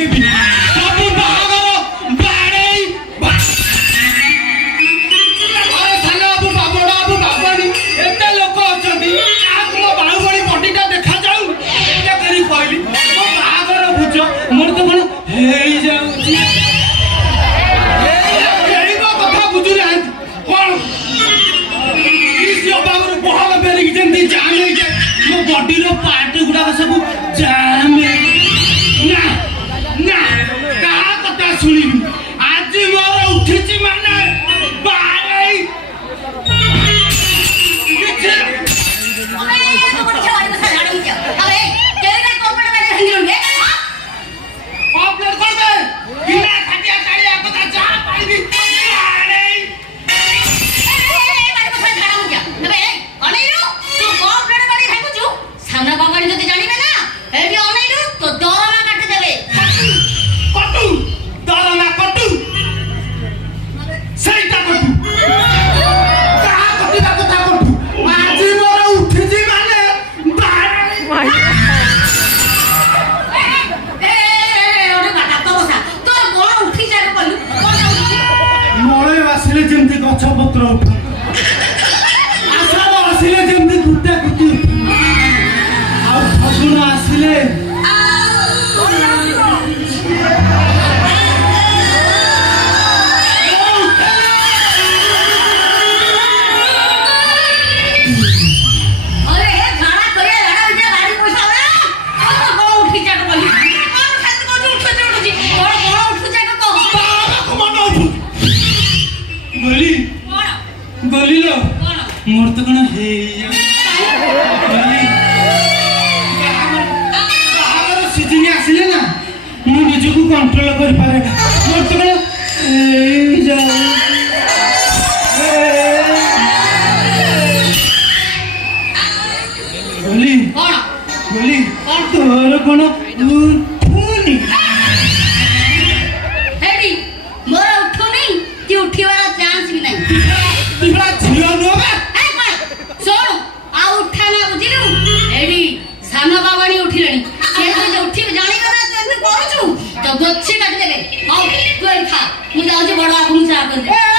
देवी सब बागर बाड़े घरे साल बाबू बड़ बाबू बाबानी एत लोक अच्छा मो बाहुबली बटीटा देखा जाऊ करी कहली मो बागर बुझ मोर तो कौन हो कथा बुझू ना कौन बाबू बहल बेरिक जमी जाम मो बडी पार्ट गुड़ाक सब जाम ना ना का कथा शुणी आज मोर उठी माने बाई गछपत्र उठा आषाढ़ आसिले जमी गुटा गुटी आ फगुण आसिले गली लो मोर तो कौन सीजन आसिले ना मु निज को कंट्रोल कर पारे ना मोर तो गली गली तोर कौन उठुनी हेडी मोर उठुनी कि उठिवार चांस भी नहीं तुमरा झियो नो बे ए कोन सोन आ उठा ना बुझिलु एडी सानो बाबानी उठिलनी से जे उठी जानि गला तू करू छु तो गच्छी काट देबे हां तू खा मु जाउ जे बड़ बाबू चा कर दे